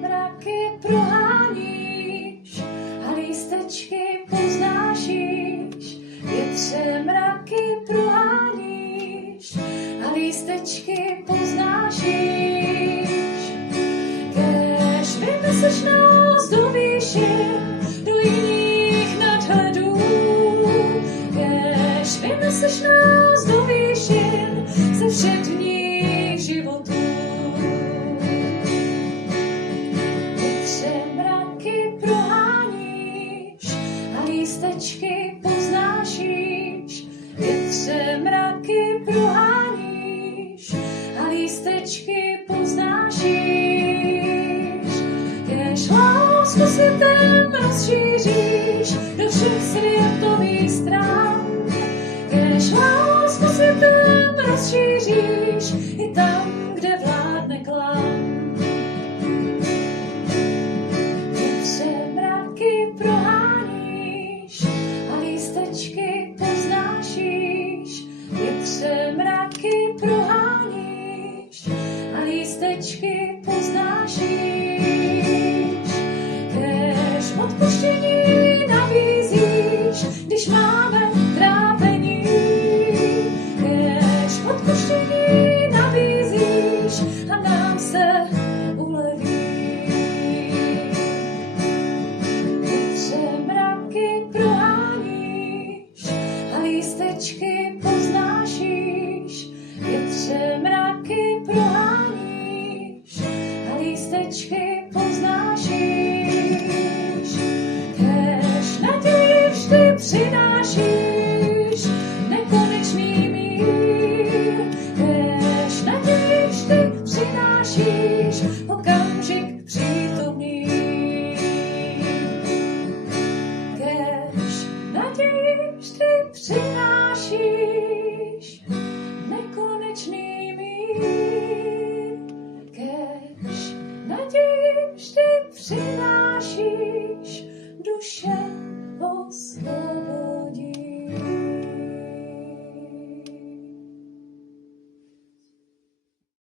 mraky proháníš a lístečky poznášíš. Větře mraky proháníš a lístečky poznášíš. Kéž vyneseš nás do výšin, do jiných nadhledů. Kéž vyneseš nás do výšin ze všedních životů. Větře mraky proháníš a lístečky poznášíš. Větře mraky proháníš a lístečky poznášíš. Kéž lásku světem rozšíříš do všech světových stran. Kéž lásku světem rozšíříš i tam, kde vládne klam. Větře mraky proháníš a lístečky poznášíš. Větře mraky proháníš a lístečky poznášíš. Kéž odpuštění nabízíš, když máme trápení. Kéž odpuštění nabízíš a nám se uleví. Větře mraky proháníš a lístečky poznášíš. Větře mraky proháníš a lístečky poznášíš. Kéž naději vždy přinášíš nekonečný mír. Kéž naději vždy přinášíš okamžik přítomný. Kéž naději vždy přinášíš